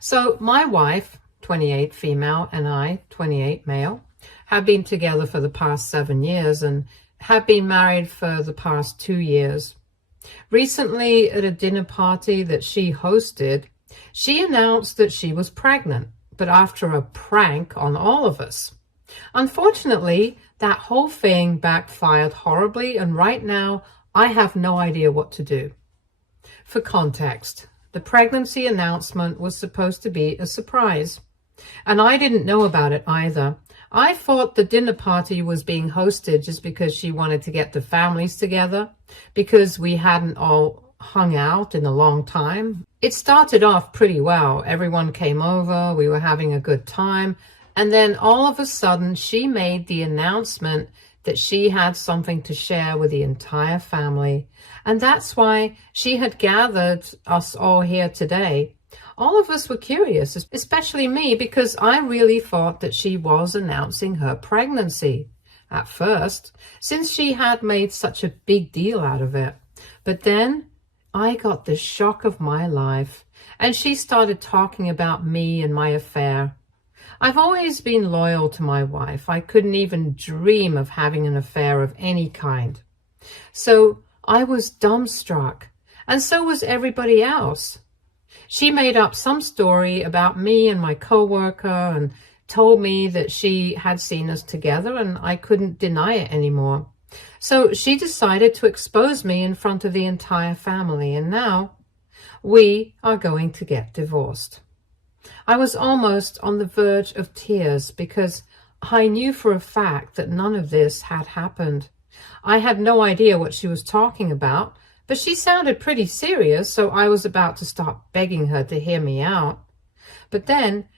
So my wife, 28 female, and I, 28 male, have been together for the past 7 years and have been married for the past 2 years. Recently, at a dinner party that she hosted, she announced that she was pregnant, but after a prank on all of us. Unfortunately, that whole thing backfired horribly, and right now I have no idea what to do. For context, the pregnancy announcement was supposed to be a surprise, and I didn't know about it either. I thought the dinner party was being hosted just because she wanted to get the families together, because we hadn't all hung out in a long time. It started off pretty well. Everyone came over, we were having a good time, and then all of a sudden she made the announcement that she had something to share with the entire family. And that's why she had gathered us all here today. All of us were curious, especially me, because I really thought that she was announcing her pregnancy at first, since she had made such a big deal out of it. But then I got the shock of my life, and she started talking about me and my affair. I've always been loyal to my wife. I couldn't even dream of having an affair of any kind. So I was dumbstruck, and so was everybody else. She made up some story about me and my coworker and told me that she had seen us together, and I couldn't deny it anymore. So she decided to expose me in front of the entire family, and now we are going to get divorced. I was almost on the verge of tears because I knew for a fact that none of this had happened. I had no idea what she was talking about, but she sounded pretty serious, so I was about to start begging her to hear me out. But then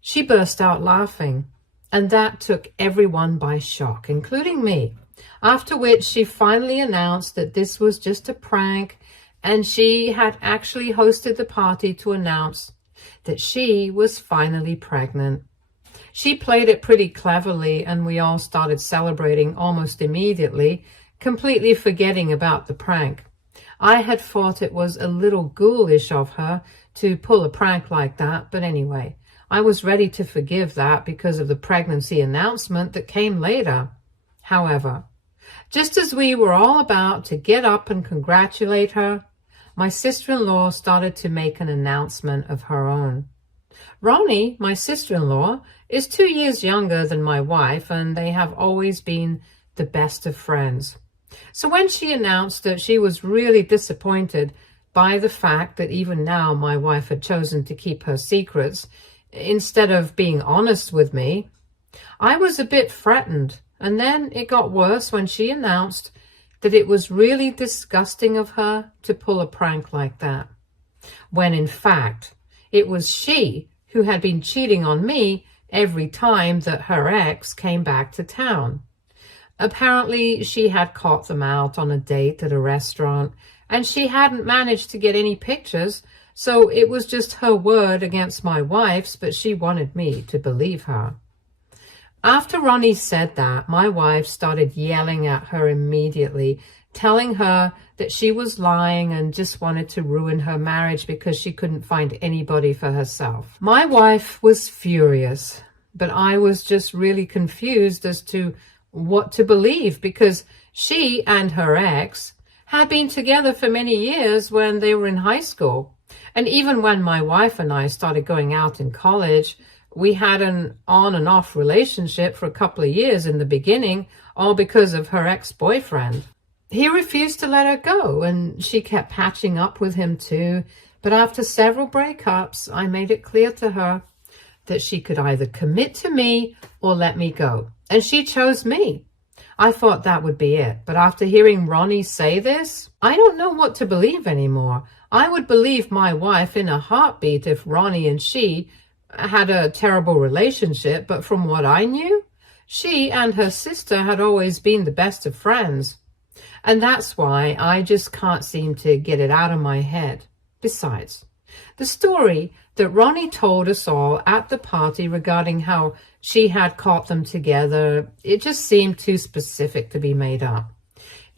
she burst out laughing, and that took everyone by shock, including me. After which she finally announced that this was just a prank, and she had actually hosted the party to announce that she was finally pregnant. She played it pretty cleverly, and we all started celebrating almost immediately, completely forgetting about the prank. I had thought it was a little ghoulish of her to pull a prank like that, but anyway, I was ready to forgive that because of the pregnancy announcement that came later. However, just as we were all about to get up and congratulate her, my sister-in-law started to make an announcement of her own. Ronnie, my sister-in-law, is 2 years younger than my wife, and they have always been the best of friends. So when she announced that she was really disappointed by the fact that even now my wife had chosen to keep her secrets instead of being honest with me, I was a bit threatened. And then it got worse when she announced that it was really disgusting of her to pull a prank like that, when in fact it was she who had been cheating on me every time that her ex came back to town. Apparently she had caught them out on a date at a restaurant, and she hadn't managed to get any pictures, so it was just her word against my wife's, but she wanted me to believe her. After Ronnie said that, my wife started yelling at her immediately, telling her that she was lying and just wanted to ruin her marriage because she couldn't find anybody for herself. My wife was furious, but I was just really confused as to what to believe, because she and her ex had been together for many years when they were in high school. And even when my wife and I started going out in college, we had an on and off relationship for a couple of years in the beginning, all because of her ex-boyfriend. He refused to let her go, and she kept patching up with him too. But after several breakups, I made it clear to her that she could either commit to me or let me go. And she chose me. I thought that would be it. But after hearing Ronnie say this, I don't know what to believe anymore. I would believe my wife in a heartbeat if Ronnie and she had a terrible relationship, but from what I knew, she and her sister had always been the best of friends. And that's why I just can't seem to get it out of my head. Besides, the story that Ronnie told us all at the party regarding how she had caught them together, it just seemed too specific to be made up.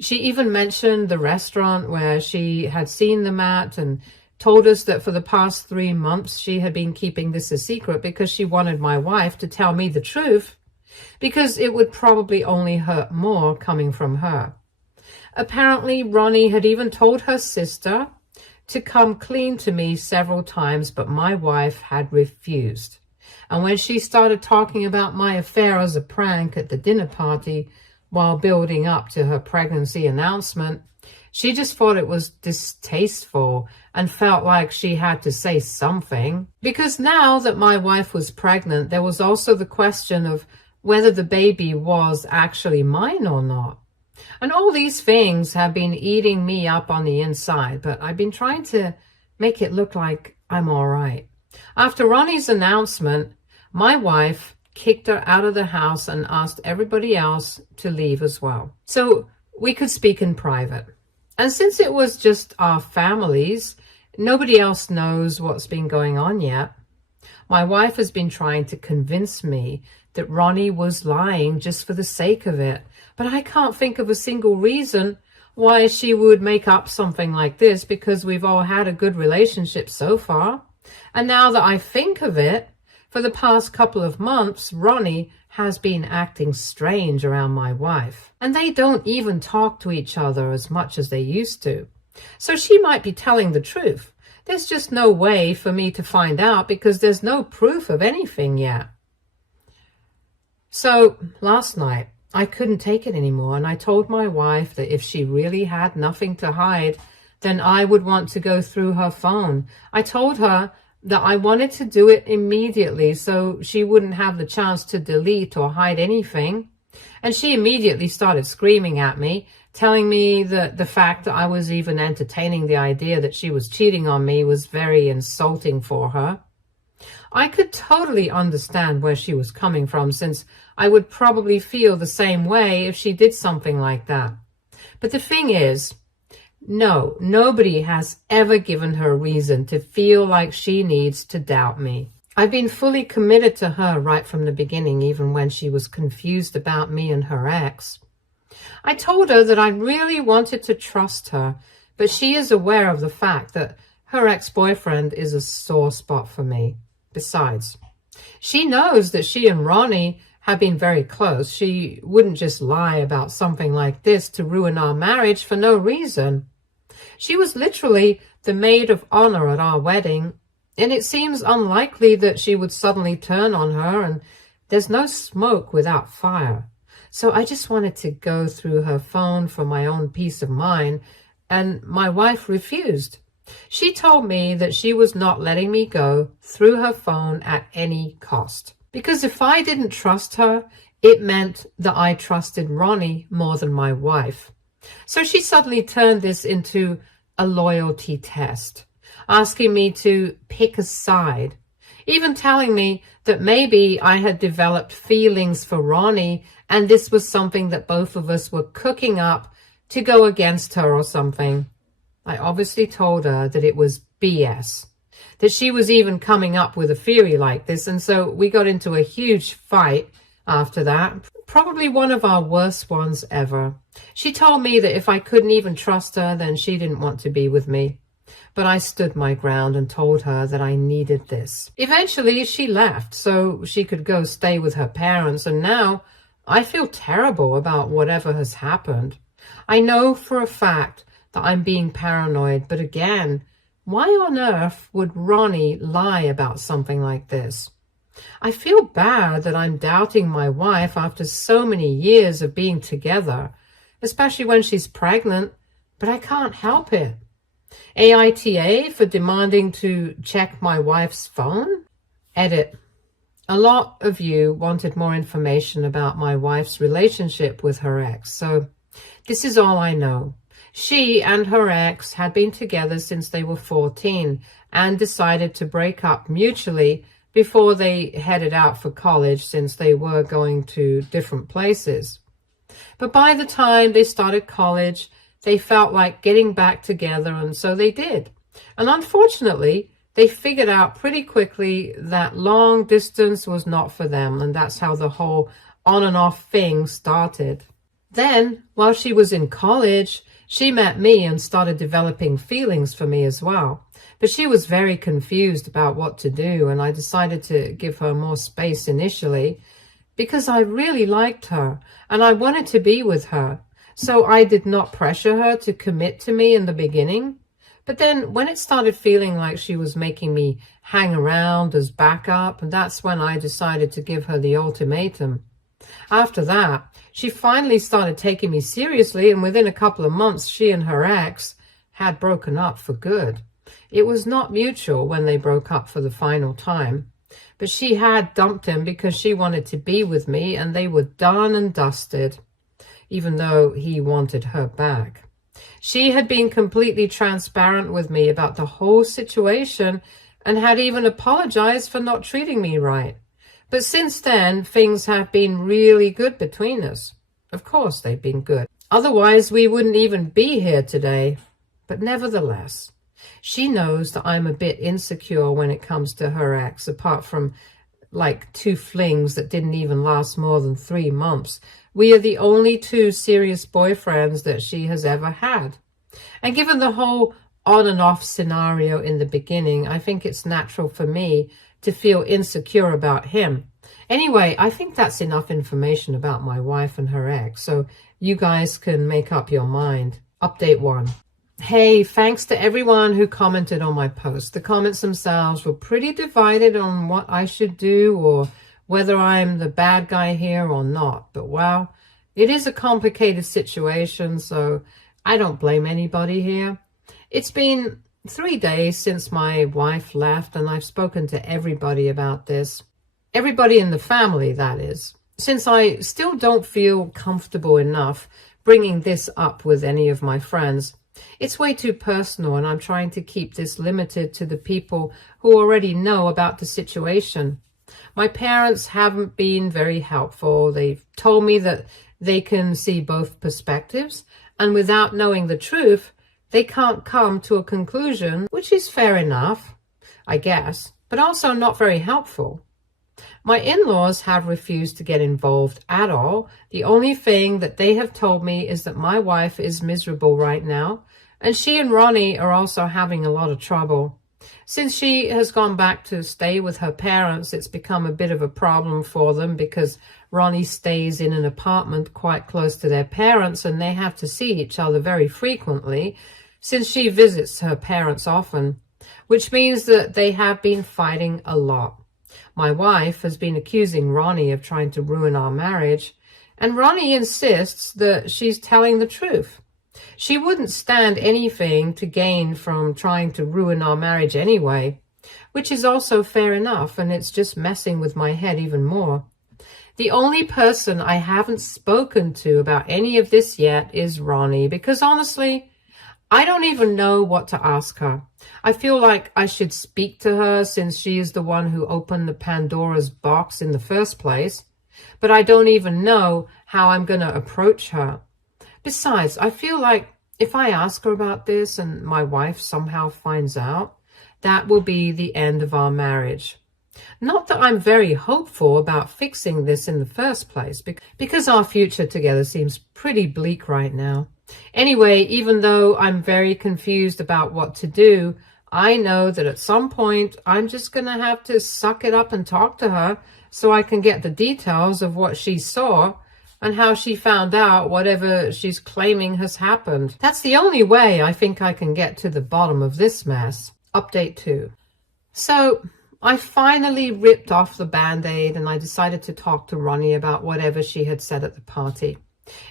She even mentioned the restaurant where she had seen them at, and told us that for the past 3 months she had been keeping this a secret because she wanted my wife to tell me the truth, because it would probably only hurt more coming from her. Apparently, Ronnie had even told her sister to come clean to me several times, but my wife had refused. And when she started talking about my affair as a prank at the dinner party while building up to her pregnancy announcement, she just thought it was distasteful and felt like she had to say something. Because now that my wife was pregnant, there was also the question of whether the baby was actually mine or not. And all these things have been eating me up on the inside, but I've been trying to make it look like I'm all right. After Ronnie's announcement, my wife kicked her out of the house and asked everybody else to leave as well, so we could speak in private. And since it was just our families, nobody else knows what's been going on yet. My wife has been trying to convince me that Ronnie was lying just for the sake of it, but I can't think of a single reason why she would make up something like this, because we've all had a good relationship so far. And now that I think of it, for the past couple of months, Ronnie has been acting strange around my wife. And they don't even talk to each other as much as they used to. So she might be telling the truth. There's just no way for me to find out because there's no proof of anything yet. So last night, I couldn't take it anymore, and I told my wife that if she really had nothing to hide, then I would want to go through her phone. I told her that I wanted to do it immediately so she wouldn't have the chance to delete or hide anything. And she immediately started screaming at me, telling me that the fact that I was even entertaining the idea that she was cheating on me was very insulting for her. I could totally understand where she was coming from, since I would probably feel the same way if she did something like that. But the thing is, no, nobody has ever given her reason to feel like she needs to doubt me. I've been fully committed to her right from the beginning, even when she was confused about me and her ex. I told her that I really wanted to trust her, but she is aware of the fact that her ex-boyfriend is a sore spot for me. Besides, she knows that she and Ronnie have been very close. She wouldn't just lie about something like this to ruin our marriage for no reason. She was literally the maid of honor at our wedding, and it seems unlikely that she would suddenly turn on her, and there's no smoke without fire. So I just wanted to go through her phone for my own peace of mind, and my wife refused. She told me that she was not letting me go through her phone at any cost, because if I didn't trust her, it meant that I trusted Ronnie more than my wife. So she suddenly turned this into a loyalty test, asking me to pick a side, even telling me that maybe I had developed feelings for Ronnie and this was something that both of us were cooking up to go against her or something. I obviously told her that it was BS, that she was even coming up with a theory like this, and so we got into a huge fight after that, probably one of our worst ones ever. She told me that if I couldn't even trust her, then she didn't want to be with me. But I stood my ground and told her that I needed this. Eventually, she left so she could go stay with her parents, and now I feel terrible about whatever has happened. I know for a fact that I'm being paranoid, but again, why on earth would Ronnie lie about something like this? I feel bad that I'm doubting my wife after so many years of being together, especially when she's pregnant, but I can't help it. AITA for demanding to check my wife's phone? Edit. A lot of you wanted more information about my wife's relationship with her ex, so this is all I know. She and her ex had been together since they were 14 and decided to break up mutually before they headed out for college, since they were going to different places. But by the time they started college, they felt like getting back together, and so they did. And unfortunately, they figured out pretty quickly that long distance was not for them, and that's how the whole on and off thing started. Then, while she was in college, she met me and started developing feelings for me as well. But she was very confused about what to do, and I decided to give her more space initially because I really liked her and I wanted to be with her. So I did not pressure her to commit to me in the beginning. But then when it started feeling like she was making me hang around as backup, and that's when I decided to give her the ultimatum. After that, she finally started taking me seriously, and within a couple of months, she and her ex had broken up for good. It was not mutual when they broke up for the final time, but she had dumped him because she wanted to be with me, and they were done and dusted, even though he wanted her back. She had been completely transparent with me about the whole situation and had even apologized for not treating me right. But since then, things have been really good between us. Of course, they've been good. Otherwise, we wouldn't even be here today. But nevertheless, she knows that I'm a bit insecure when it comes to her ex, apart from like 2 flings that didn't even last more than 3 months. We are the only 2 serious boyfriends that she has ever had. And given the whole on and off scenario in the beginning, I think it's natural for me to feel insecure about him. Anyway, I think that's enough information about my wife and her ex, so you guys can make up your mind. Update 1. Hey, thanks to everyone who commented on my post. The comments themselves were pretty divided on what I should do or whether I'm the bad guy here or not. But wow, it is a complicated situation, so I don't blame anybody here. It's been 3 days since my wife left, and I've spoken to everybody about this. Everybody in the family, that is. Since I still don't feel comfortable enough bringing this up with any of my friends, it's way too personal, and I'm trying to keep this limited to the people who already know about the situation. My parents haven't been very helpful. They've told me that they can see both perspectives, and without knowing the truth, they can't come to a conclusion, which is fair enough, I guess, but also not very helpful. My in-laws have refused to get involved at all. The only thing that they have told me is that my wife is miserable right now, and she and Ronnie are also having a lot of trouble. Since she has gone back to stay with her parents, it's become a bit of a problem for them because Ronnie stays in an apartment quite close to their parents, and they have to see each other very frequently since she visits her parents often, which means that they have been fighting a lot. My wife has been accusing Ronnie of trying to ruin our marriage, and Ronnie insists that she's telling the truth. She wouldn't stand anything to gain from trying to ruin our marriage anyway, which is also fair enough, and it's just messing with my head even more. The only person I haven't spoken to about any of this yet is Ronnie, because honestly, I don't even know what to ask her. I feel like I should speak to her since she is the one who opened the Pandora's box in the first place, but I don't even know how I'm going to approach her. Besides, I feel like if I ask her about this and my wife somehow finds out, that will be the end of our marriage. Not that I'm very hopeful about fixing this in the first place, because our future together seems pretty bleak right now. Anyway, even though I'm very confused about what to do, I know that at some point I'm just going to have to suck it up and talk to her so I can get the details of what she saw and how she found out whatever she's claiming has happened. That's the only way I think I can get to the bottom of this mess. Update 2. So I finally ripped off the Band-Aid and I decided to talk to Ronnie about whatever she had said at the party.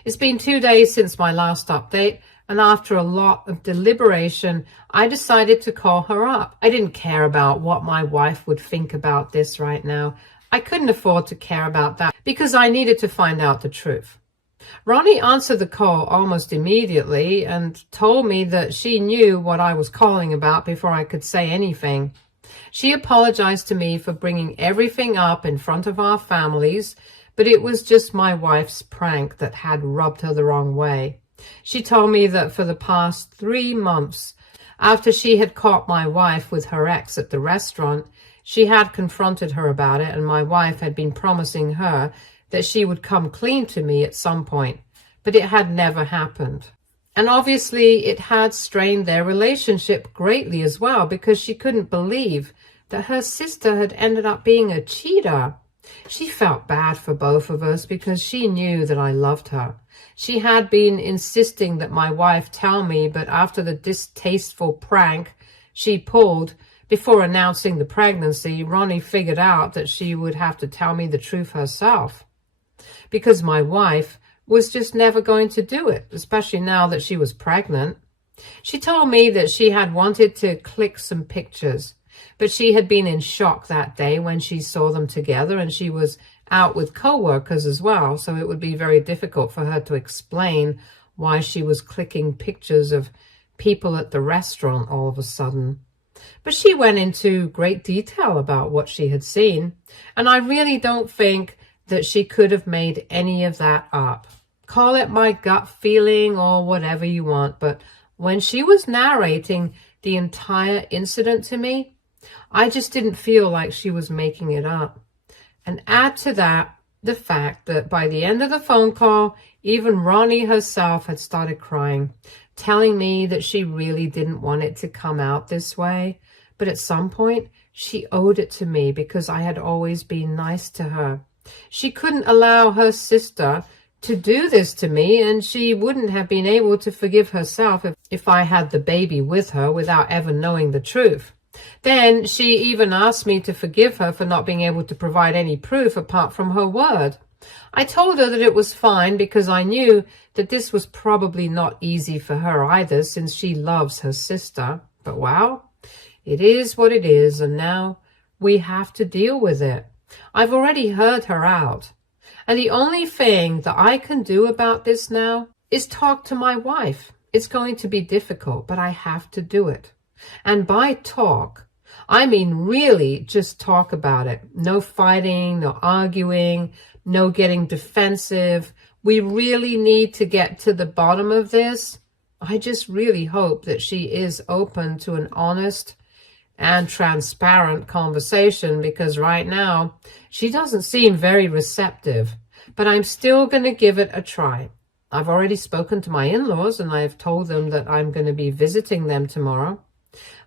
It's been 2 days since my last update, and after a lot of deliberation, I decided to call her up. I didn't care about what my wife would think about this right now. I couldn't afford to care about that because I needed to find out the truth. Ronnie answered the call almost immediately and told me that she knew what I was calling about before I could say anything. She apologized to me for bringing everything up in front of our families, but it was just my wife's prank that had rubbed her the wrong way. She told me that for the past 3 months, after she had caught my wife with her ex at the restaurant, she had confronted her about it, and my wife had been promising her that she would come clean to me at some point, but it had never happened. And obviously it had strained their relationship greatly as well, because she couldn't believe that her sister had ended up being a cheater. She felt bad for both of us because she knew that I loved her. She had been insisting that my wife tell me, but after the distasteful prank she pulled before announcing the pregnancy, Ronnie figured out that she would have to tell me the truth herself, because my wife was just never going to do it, especially now that she was pregnant. She told me that she had wanted to click some pictures, but she had been in shock that day when she saw them together, and she was out with co-workers as well, so it would be very difficult for her to explain why she was clicking pictures of people at the restaurant all of a sudden. But she went into great detail about what she had seen, and I really don't think that she could have made any of that up. Call it my gut feeling or whatever you want, but when she was narrating the entire incident to me, I just didn't feel like she was making it up. And add to that the fact that by the end of the phone call, even Ronnie herself had started crying, telling me that she really didn't want it to come out this way. But at some point, she owed it to me because I had always been nice to her. She couldn't allow her sister to do this to me, and she wouldn't have been able to forgive herself if I had the baby with her without ever knowing the truth. Then she even asked me to forgive her for not being able to provide any proof apart from her word. I told her that it was fine because I knew that this was probably not easy for her either, since she loves her sister. But well, it is what it is, and now we have to deal with it. I've already heard her out. And the only thing that I can do about this now is talk to my wife. It's going to be difficult, but I have to do it. And by talk, I mean really just talk about it. No fighting, no arguing, no getting defensive. We really need to get to the bottom of this. I just really hope that she is open to an honest and transparent conversation, because right now she doesn't seem very receptive. But I'm still going to give it a try. I've already spoken to my in-laws, and I've told them that I'm going to be visiting them tomorrow.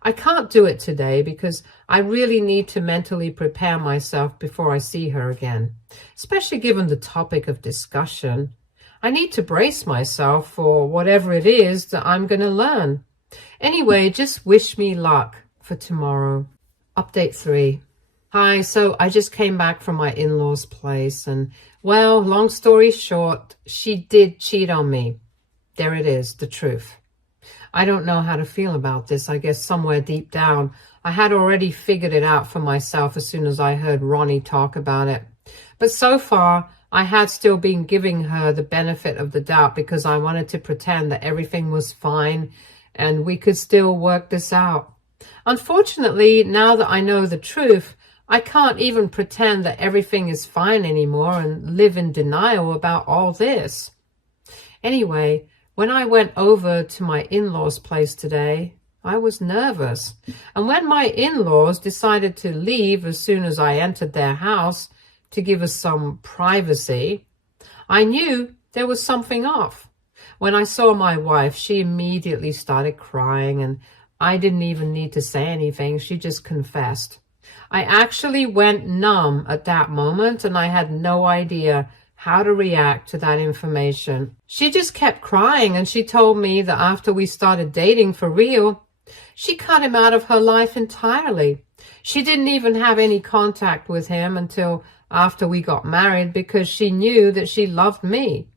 I can't do it today because I really need to mentally prepare myself before I see her again, especially given the topic of discussion. I need to brace myself for whatever it is that I'm going to learn. Anyway, just wish me luck for tomorrow. Update 3. Hi, so I just came back from my in-laws' place, and well, long story short, she did cheat on me. There it is, the truth. I don't know how to feel about this. I guess somewhere deep down, I had already figured it out for myself as soon as I heard Ronnie talk about it. But so far, I had still been giving her the benefit of the doubt because I wanted to pretend that everything was fine and we could still work this out. Unfortunately, now that I know the truth, I can't even pretend that everything is fine anymore and live in denial about all this. Anyway, when I went over to my in-laws' place today, I was nervous. And when my in-laws decided to leave as soon as I entered their house to give us some privacy, I knew there was something off. When I saw my wife, she immediately started crying, and I didn't even need to say anything. She just confessed. I actually went numb at that moment, and I had no idea how to react to that information. She just kept crying, and she told me that after we started dating for real, she cut him out of her life entirely. She didn't even have any contact with him until after we got married because she knew that she loved me.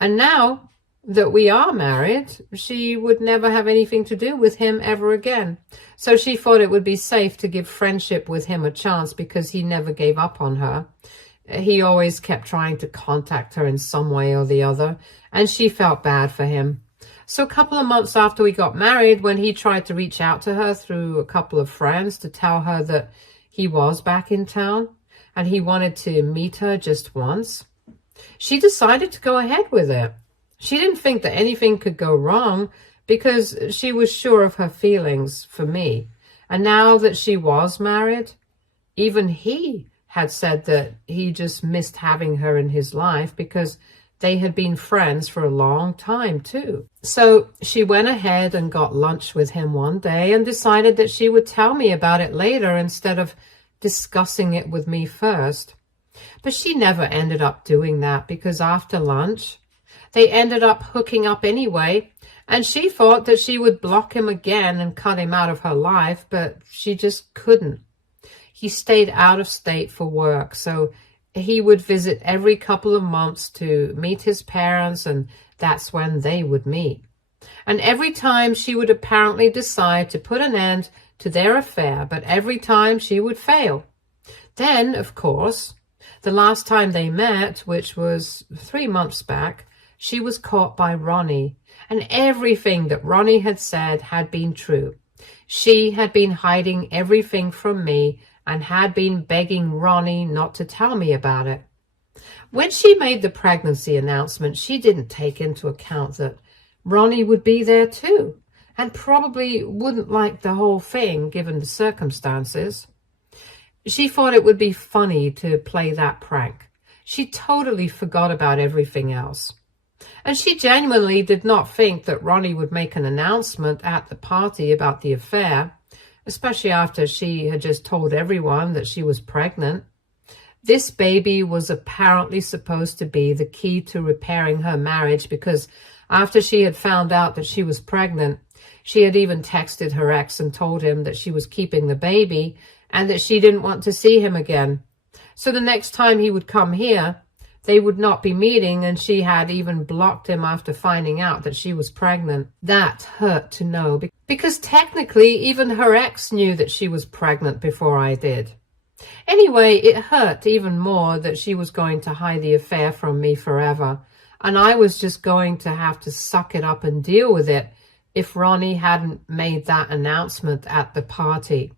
And now that we are married, she would never have anything to do with him ever again. So she thought it would be safe to give friendship with him a chance because he never gave up on her. He always kept trying to contact her in some way or the other, and she felt bad for him. So a couple of months after we got married, when he tried to reach out to her through a couple of friends to tell her that he was back in town and he wanted to meet her just once, she decided to go ahead with it. She didn't think that anything could go wrong because she was sure of her feelings for me. And now that she was married, even he had said that he just missed having her in his life because they had been friends for a long time too. So she went ahead and got lunch with him one day and decided that she would tell me about it later instead of discussing it with me first. But she never ended up doing that because after lunch, they ended up hooking up anyway, and she thought that she would block him again and cut him out of her life, but she just couldn't. He stayed out of state for work, so he would visit every couple of months to meet his parents, and that's when they would meet. And every time she would apparently decide to put an end to their affair, but every time she would fail. Then, of course, the last time they met, which was 3 months back, she was caught by Ronnie, and everything that Ronnie had said had been true. She had been hiding everything from me and had been begging Ronnie not to tell me about it. When she made the pregnancy announcement, she didn't take into account that Ronnie would be there too, and probably wouldn't like the whole thing given the circumstances. She thought it would be funny to play that prank. She totally forgot about everything else. And she genuinely did not think that Ronnie would make an announcement at the party about the affair, especially after she had just told everyone that she was pregnant. This baby was apparently supposed to be the key to repairing her marriage, because after she had found out that she was pregnant, she had even texted her ex and told him that she was keeping the baby and that she didn't want to see him again. So the next time he would come here, they would not be meeting, and she had even blocked him after finding out that she was pregnant. That hurt to know, because technically even her ex knew that she was pregnant before I did. Anyway, it hurt even more that she was going to hide the affair from me forever, and I was just going to have to suck it up and deal with it if Ronnie hadn't made that announcement at the party.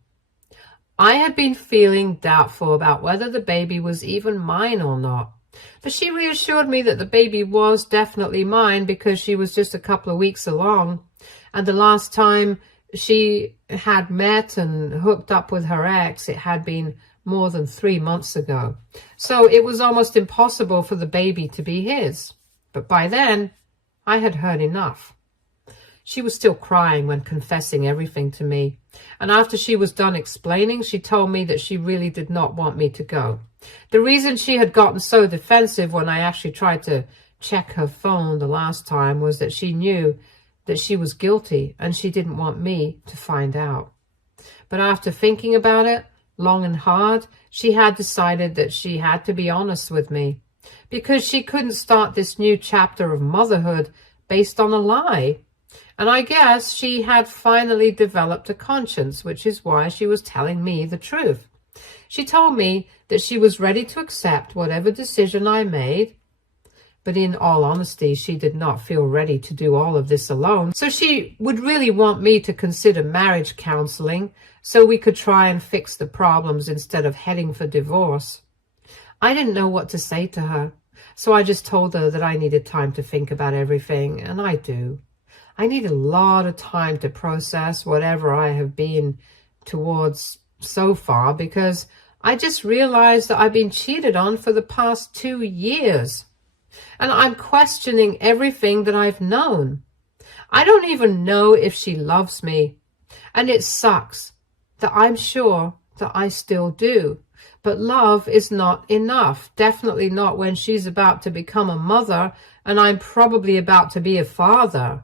I had been feeling doubtful about whether the baby was even mine or not. But she reassured me that the baby was definitely mine because she was just a couple of weeks along. And the last time she had met and hooked up with her ex, it had been more than 3 months ago. So it was almost impossible for the baby to be his. But by then, I had heard enough. She was still crying when confessing everything to me. And after she was done explaining, she told me that she really did not want me to go. The reason she had gotten so defensive when I actually tried to check her phone the last time was that she knew that she was guilty and she didn't want me to find out. But after thinking about it long and hard, she had decided that she had to be honest with me, because she couldn't start this new chapter of motherhood based on a lie. And I guess she had finally developed a conscience, which is why she was telling me the truth. She told me that she was ready to accept whatever decision I made, but in all honesty, she did not feel ready to do all of this alone. So she would really want me to consider marriage counseling so we could try and fix the problems instead of heading for divorce. I didn't know what to say to her, so I just told her that I needed time to think about everything, and I do. I need a lot of time to process whatever I have been towards so far, because I just realized that I've been cheated on for the past 2 years. And I'm questioning everything that I've known. I don't even know if she loves me. And it sucks that I'm sure that I still do. But love is not enough. Definitely not when she's about to become a mother and I'm probably about to be a father.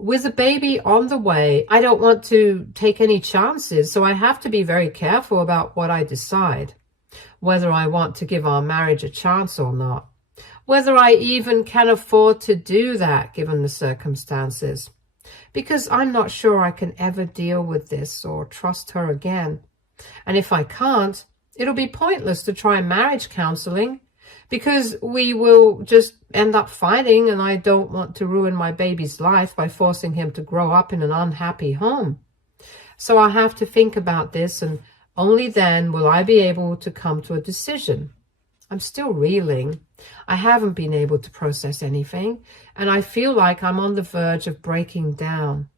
With a baby on the way, I don't want to take any chances, so I have to be very careful about what I decide, whether I want to give our marriage a chance or not, whether I even can afford to do that given the circumstances, because I'm not sure I can ever deal with this or trust her again. And if I can't, it'll be pointless to try marriage counseling, because we will just end up fighting, and I don't want to ruin my baby's life by forcing him to grow up in an unhappy home. So I have to think about this, and only then will I be able to come to a decision. I'm still reeling. I haven't been able to process anything, and I feel like I'm on the verge of breaking down.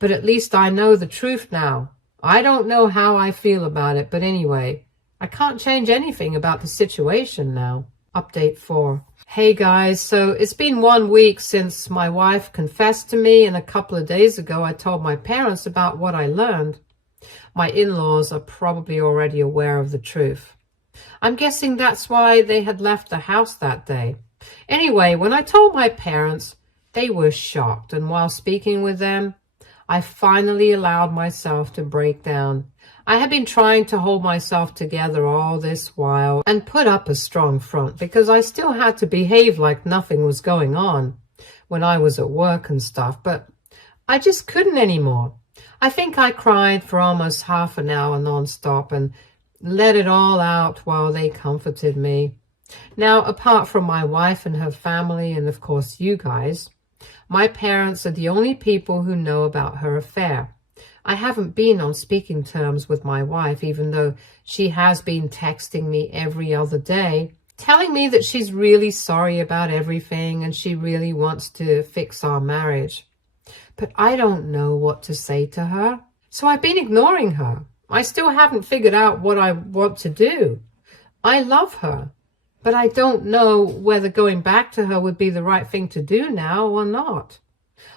But at least I know the truth now. I don't know how I feel about it, but anyway, I can't change anything about the situation now. Update 4. Hey guys, so it's been 1 week since my wife confessed to me, and a couple of days ago I told my parents about what I learned. My in-laws are probably already aware of the truth. I'm guessing that's why they had left the house that day. Anyway, when I told my parents, they were shocked, and while speaking with them, I finally allowed myself to break down. I had been trying to hold myself together all this while and put up a strong front because I still had to behave like nothing was going on when I was at work and stuff, but I just couldn't anymore. I think I cried for almost half an hour nonstop and let it all out while they comforted me. Now, apart from my wife and her family and of course you guys, my parents are the only people who know about her affair. I haven't been on speaking terms with my wife, even though she has been texting me every other day, telling me that she's really sorry about everything and she really wants to fix our marriage. But I don't know what to say to her, so I've been ignoring her. I still haven't figured out what I want to do. I love her, but I don't know whether going back to her would be the right thing to do now or not.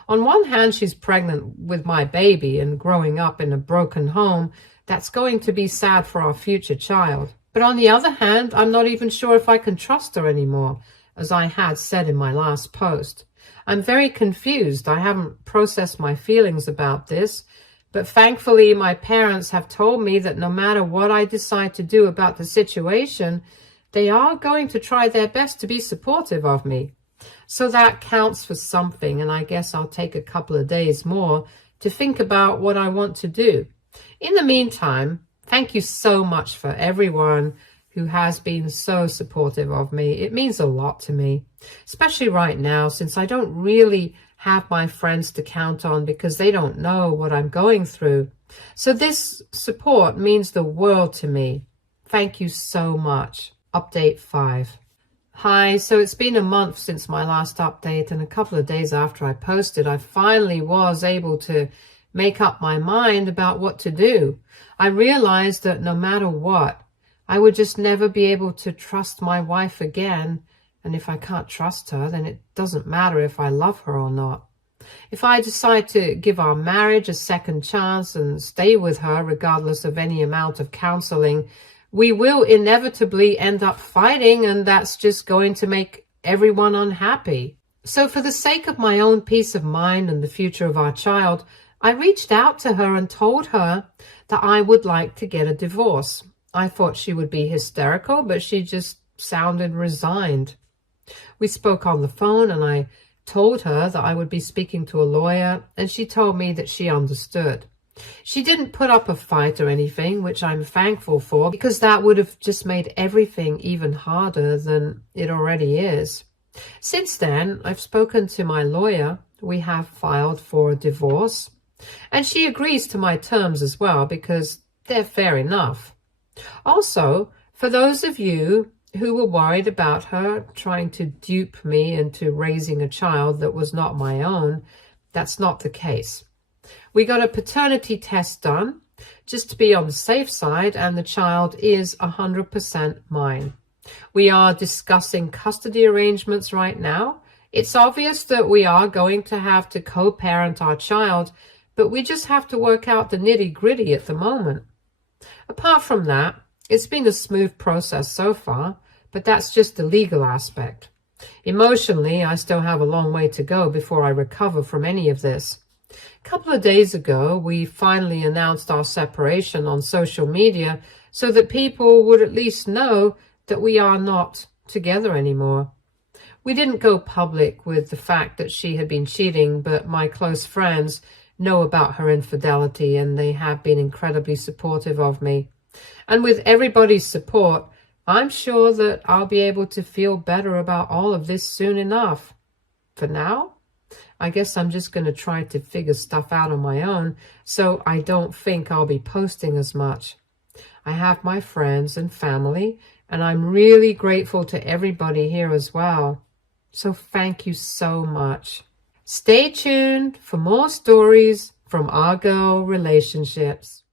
On one hand, she's pregnant with my baby and growing up in a broken home. That's going to be sad for our future child. But on the other hand, I'm not even sure if I can trust her anymore, as I had said in my last post. I'm very confused. I haven't processed my feelings about this, but thankfully my parents have told me that no matter what I decide to do about the situation, they are going to try their best to be supportive of me. So that counts for something, and I guess I'll take a couple of days more to think about what I want to do. In the meantime, thank you so much for everyone who has been so supportive of me. It means a lot to me, especially right now since I don't really have my friends to count on because they don't know what I'm going through. So this support means the world to me. Thank you so much. Update 5. Hi, so it's been a month since my last update, and a couple of days after I posted, I finally was able to make up my mind about what to do. I realized that no matter what, I would just never be able to trust my wife again, and if I can't trust her, then it doesn't matter if I love her or not. If I decide to give our marriage a second chance and stay with her regardless of any amount of counseling, we will inevitably end up fighting, and that's just going to make everyone unhappy. So for the sake of my own peace of mind and the future of our child, I reached out to her and told her that I would like to get a divorce. I thought she would be hysterical, but she just sounded resigned. We spoke on the phone, and I told her that I would be speaking to a lawyer, and she told me that she understood. She didn't put up a fight or anything, which I'm thankful for, because that would have just made everything even harder than it already is. Since then, I've spoken to my lawyer. We have filed for a divorce, and she agrees to my terms as well, because they're fair enough. Also, for those of you who were worried about her trying to dupe me into raising a child that was not my own, that's not the case. We got a paternity test done just to be on the safe side, and the child is 100% mine. We are discussing custody arrangements right now. It's obvious that we are going to have to co-parent our child, but we just have to work out the nitty-gritty at the moment. Apart from that, it's been a smooth process so far, but that's just the legal aspect. Emotionally, I still have a long way to go before I recover from any of this. A couple of days ago, we finally announced our separation on social media so that people would at least know that we are not together anymore. We didn't go public with the fact that she had been cheating, but my close friends know about her infidelity, and they have been incredibly supportive of me. And with everybody's support, I'm sure that I'll be able to feel better about all of this soon enough. For now, I guess I'm just going to try to figure stuff out on my own, so I don't think I'll be posting as much. I have my friends and family, and I'm really grateful to everybody here as well. So thank you so much. Stay tuned for more stories from Our Girl Relationships.